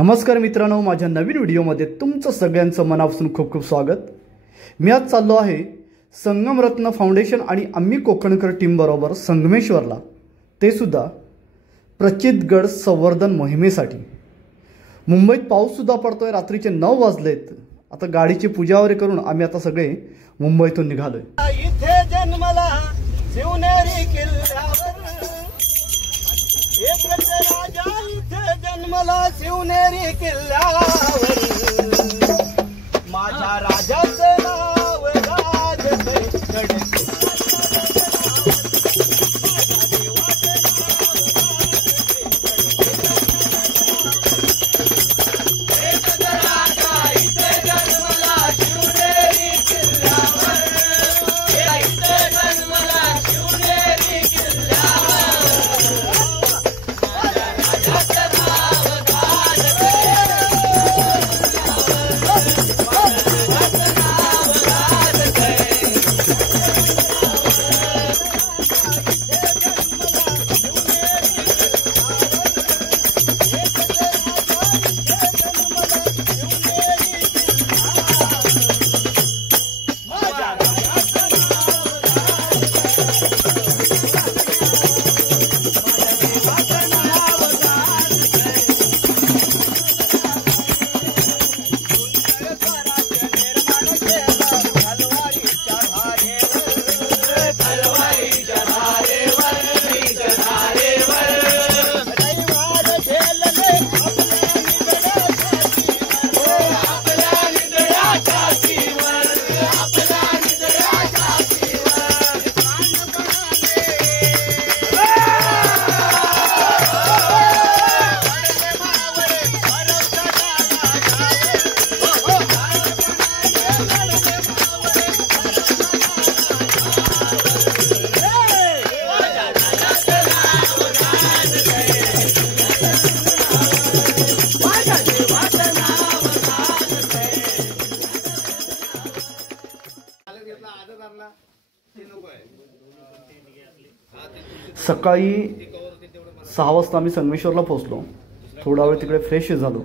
नमस्कार मित्रांनो, माझ्या नवीन व्हिडिओमध्ये तुमचं सगळ्यांचं मनापासून खूप खूप स्वागत। मी आज चाललो आहे संगमरत्न फाउंडेशन आणि आम्ही कोकणकर टीम बरोबर संगमेश्वरला, ते सुद्धा प्रचितगड संवर्धन मोहिमेसाठी। मुंबईत पाऊस सुद्धा पडतोय, रात्रीचे 9 वाजलेत। आता गाडीची पूजा वगैरे करून आम्ही आता सगळे मुंबईतून निघालोय। इथे जन्मला शिवनेरी किल्ल्यावर एक राजा, इथे जन्मला शिवनेरी किल्ल्यावर माझ्या राजाचं नाव राजगड। सकाळी 6 वाजता आम्ही संगमेश्वरला पोहोचलो। थोडा वेळ तिकडे फ्रेश झालो,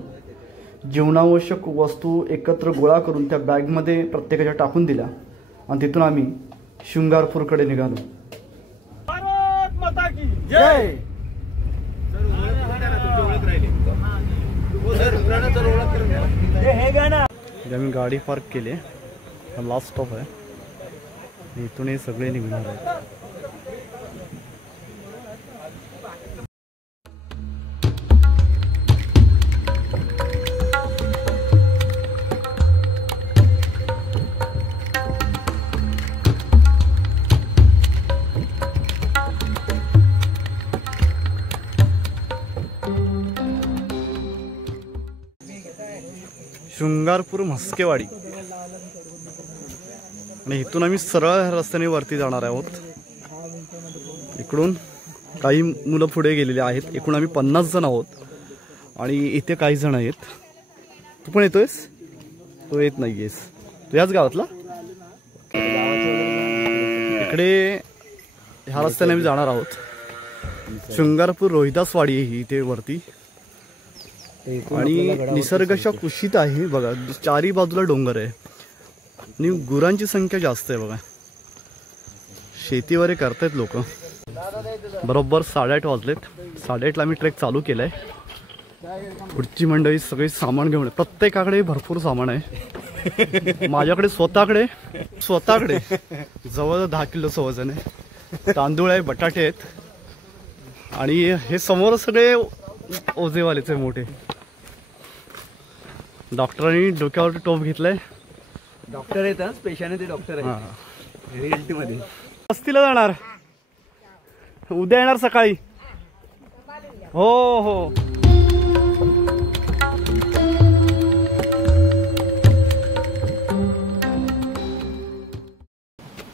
जीवनावश्यक वस्तू एकत्र गोळा करून त्या बॅगमध्ये प्रत्येकाच्या टाकून दिल्या आणि तिथून आम्ही शृंगारपूरकडे निघालो। भारत माता की जय। आम्ही गाडी पार्क केली, लास्ट स्टॉप आहे, इथून हे सगळे निघणार आहेत। शृंगारपूर म्हस्केवाडी आणि इथून आम्ही सरळ रस्त्याने वरती जाणार आहोत। इकडून काही मुलं पुढे गेलेले आहेत, एकूण आम्ही 50 जण आहोत आणि इथे काही जण आहेत। तू पण येतोयस? तो येत नाहीयेस, तू याच गावातला? इकडे ह्या रस्त्याने आम्ही जाणार आहोत। शृंगारपूर रोहिदासवाडी ही इथे वरती आणि निसर्गाच्या कुशीत आहे बघा, चारी बाजूला डोंगर आहे आणि गुरांची संख्या जास्त आहे बघा। शेती वगैरे करतायत लोक। बरोबर 8:30 वाजलेत। 8:30ला आम्ही ट्रेक चालू केलाय। पुढची मंडळी सगळी सामान घेऊन, प्रत्येकाकडे भरपूर सामान आहे। माझ्याकडे स्वतःकडे जवळ 10 किलोचं वजन आहे। तांदूळ आहे, बटाटे आहेत आणि हे समोर सगळे ओझेवालेच आहे मोठे। डॉक्टरांनी डोक्यावर टोप घेतलाय। डॉक्टर आहेत ना, पेशाने ते डॉक्टर आहे रिअल्टी मध्ये। वस्तीला जाणार, उद्या येणार सकाळी। हो हो,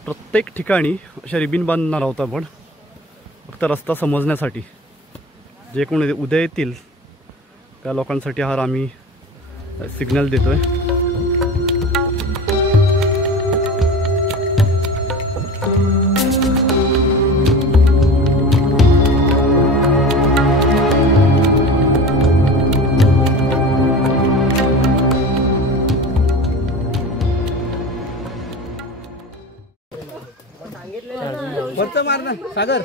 प्रत्येक ठिकाणी अशा रिबीन बांधणार आहोत आपण, फक्त रस्ता समजण्यासाठी। जे कोण उद्या येतील त्या लोकांसाठी हा आम्ही सिग्नल देतोय। सागर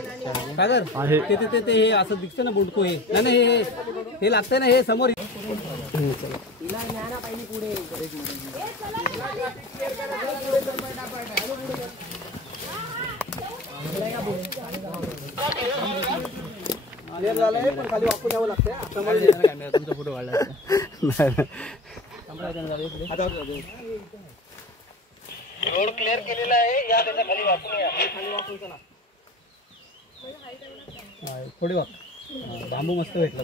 सागर आहे. ते ते ते हे असं दिसतं ना बोटको हे नाही नाही हे लागतंय ना हे समोर झालंय पण खाली वाकून यावं लागतंय तुमचा फोटो काढला रोड क्लिअर केलेला आहे या त्याच्या खाली वाकून या खाली वाकून चला थोडी वाक बांबू मस्त भेटला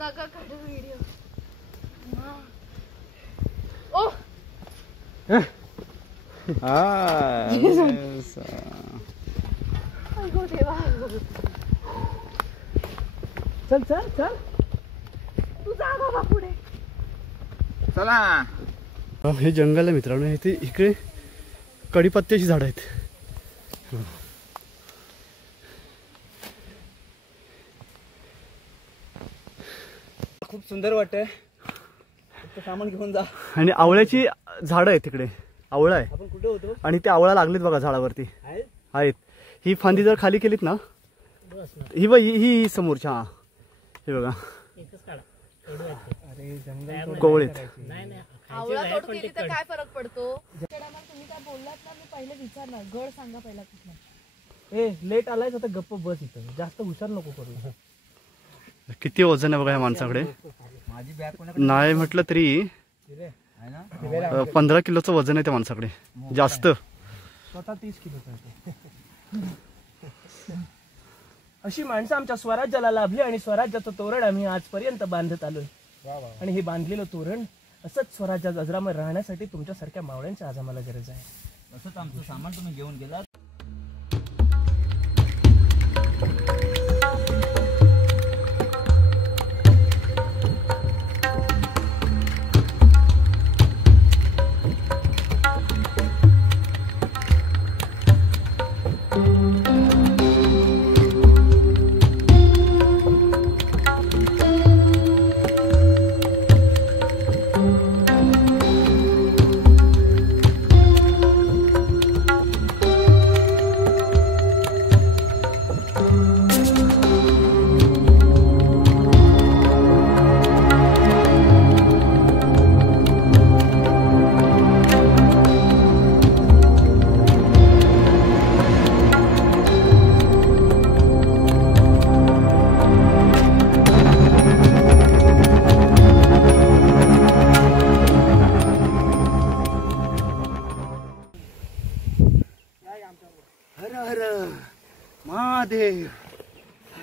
नका काढू व्हिडिओ चल चल चल तू जा बाबा पुढे चला हे जंगल आहे मित्रांनो. इथे इकडे कडीपत्त्याची झाडं आहेत. खूप सुंदर वाटतंय. सामान घेऊन जा. आणि आवळ्याची झाडं आहेत तिकडे. आवळा आहे आपण कुठे होतो आणि ते आवळा लागलेत बघा झाडावरती आहेत. ही फांदी जर खाली केलीत ना ही ही समोरच्या हा हे बघा कोवळीत. आवळा तोड केली तर काय फरक पडतो. तुम्ही काय बोललात ना मी पहिले विचारलं गड सांगा पहिला कुठला. ए लेट आलायच आता गप्प बस इथं जास्त हुशार नको करू. किती वजन आहे बघा या माणसाकडे. नाही म्हटलं तरी 15 किलोचं वजन आहे त्या माणसाकडे जास्त. स्वतः 30 किलोचा. अशी माणसं आमच्या स्वराज्याला लाभली आणि स्वराज्याचं तोरण आम्ही आजपर्यंत बांधत आलोय. आणि हे बांधलेलं तोरण असंच स्वराज्यात अजरामर राहण्यासाठी तुमच्यासारख्या मावळ्यांची आज आम्हाला गरज आहे. असंच आमचं सामान तुम्ही घेऊन गेलात.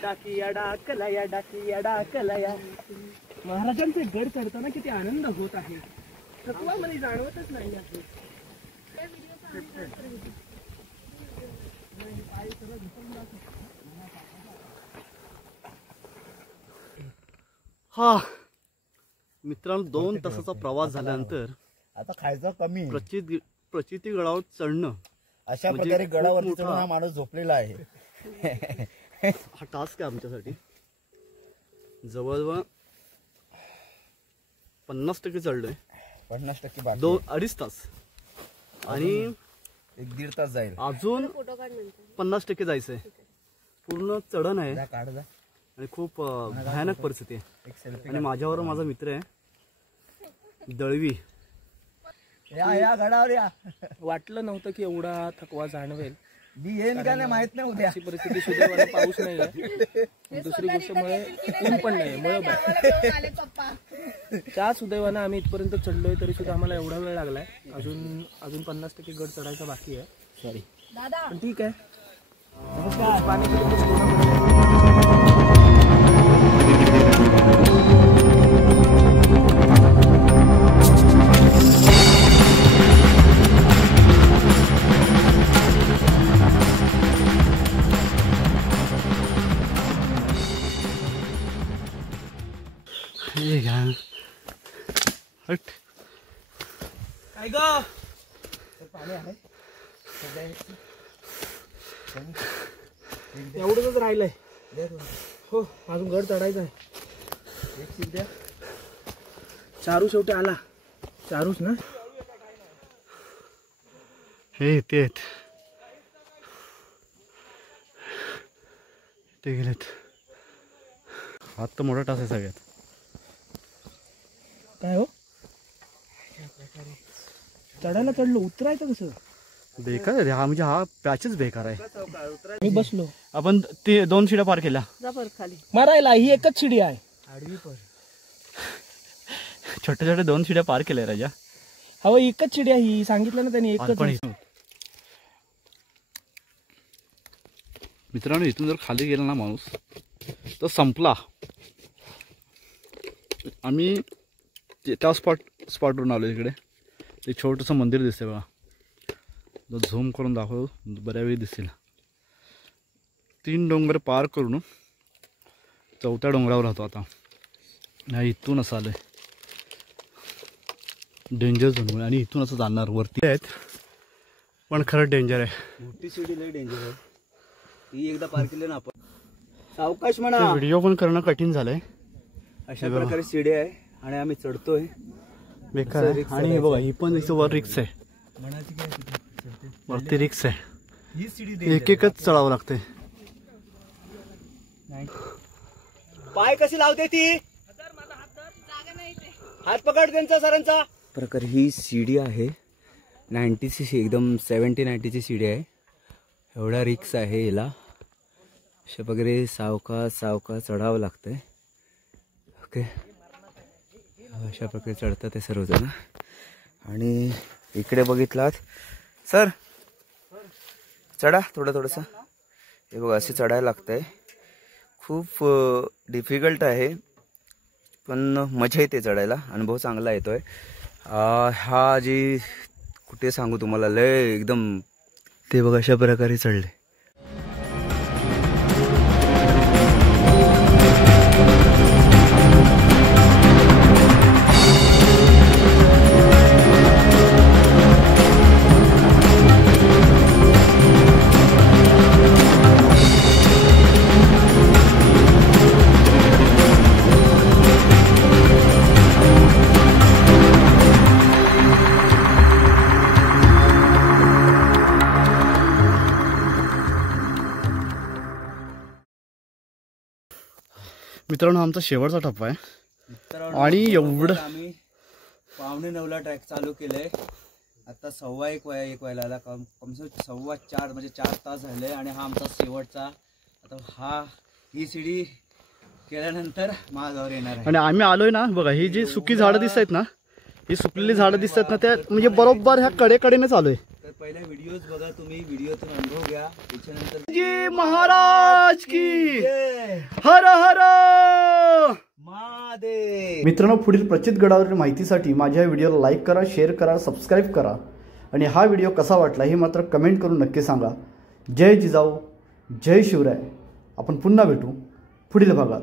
डाकिया डाकलया डाकिया डाकलया. महाराजांचे गड चढताना किती आनंद होत आहे थकवा मला जाणवतच नाही आहे. हा मित्रांनो 2 तासाचा प्रवास झाल्यानंतर आता खायचं कमी. प्रचिती गडावर चढणं अशा प्रकारे गडावरती चढून हा माणूस झोपलेला आहे. हा टास्क आहे आमच्यासाठी. जवळजवळ 50% चढलोय. 50% बाकी. 2-2.5 तास आणि 1-1.5 तास जाईल. अजून 50% जायचंय. पूर्ण चढण आहे काढ जा. आणि खूप भयानक परिस्थिती आहे. आणि माझ्यावर माझा मित्र आहे दळवी. या गडावर या. वाटलं नव्हतं की एवढा थकवा जाणवेल. मी येईन का नाही माहित नाही. उद्या अशी परिस्थिती सुदैवाने पाऊस नाहीये. दुसरी गोष्ट मुळे ऊन पण नाही मळब आहे. त्या सुदैवानं आम्ही इथपर्यंत चढलोय तरी सुद्धा आम्हाला एवढा वेळ लागलाय. अजून 50% गड चढायचा बाकी आहे. सॉरी दादा पण ठीक आहे. काय ग एवढंच राहिलंय. हो अजून गड चढायचं आहे. चारू शेवटी आला. चारूच ना हे ते गेलेत. हात तर मोठा टास आहे सगळ्यात. काय हो चढायला चढलो उतरायचं कसं बेकार आहे. हा म्हणजे हा पॅचच बेकार आहे. मी बसलो. आपण ते 2 शिड्या पार केल्या. खाली मारायला ही एकच शिडी आहे. आडवी पण छोट्या 2 शिड्या पार केल्या राजा. हवं एकच शिडी आहे ही. सांगितलं ना त्यांनी एकच. मित्रांनो इथून जर खाली गेला ना माणूस तर संपला. आम्ही त्या स्पॉटवरून आलो. इकडे ते छोटंसं मंदिर दिसते बघा. झूम करून दाखव बऱ्यावेळी दिसेल. 3 डोंगर पार करून 4थ्या डोंगरावर राहतो आता. नाही इथून असं आलंय डेंजर झोन. आणि इथून असं जाणार वरती आहेत पण खरंच डेंजर आहे. मोठी शिडी लई डेंजर आहे. ती एकदा पार केली ना आपण. सावकाश म्हणा. व्हिडिओ पण करणं कठीण झालंय. अशा प्रकारे शिडी आहे आणि आम्ही चढतोय. बेकार आहे. आणि बघा ही पण इथं वर रिक्स आहे. वरती रिक्स आहे. ही शिडी एकच चढावं लागतंय. पाय कशी लावते ती. हात पकड त्यांचा सरांचा. प्रकारे ही शिडी आहे 90ची एकदम 70-90ची शिडी आहे. एवढा रिक्स आहे याला. अशा प्रकारे सावकाश चढावं लागतंय. ओके अशा प्रकारे चढतात ते सर्वजण. आणि इकडे बघितलात सर चढा थोडंसं. हे बघा असे चढायला लागतंय. खूप डिफिकल्ट आहे पण मजा येते चढायला. अनुभव चांगला येतोय. हा जी कुठे सांगू तुम्हाला लय एकदम. ते बघा अशा प्रकारे चढले. मित्रांनो आमचा शेवटचा टप्पा आहे. आणि एवढं आम्ही 8:45ला ट्रॅक चालू केलंय. आता 1:15 व्हायला आला. कम से कम 4:15 म्हणजे 4 तास झाले. आणि हा आमचा शेवटचा. आता ही शिडी केल्यानंतर माझ्यावर येणार आहे. आणि आम्ही आलोय ना बघा. ही जी सुकी झाडं दिसत आहेत ना ही सुकलेली झाडं दिसत आहेत ना त्या म्हणजे बरोबर ह्या कडेकडेने चालू आहे. तर पहिले व्हिडिओज बघा तुम्ही. व्हिडिओतून अनुभव घ्या. त्याच्यानंतर जी महाराज की हर हर महादेव. मित्रांनो पुढील प्रचित गडावरील माहितीसाठी माझ्या व्हिडिओला लाईक करा, शेअर करा, सबस्क्राईब करा. आणि हा व्हिडिओ कसा वाटला हे मात्र कमेंट करून नक्की सांगा. जय जिजाऊ, जय शिवराय. आपण पुन्हा भेटू पुढील भागात.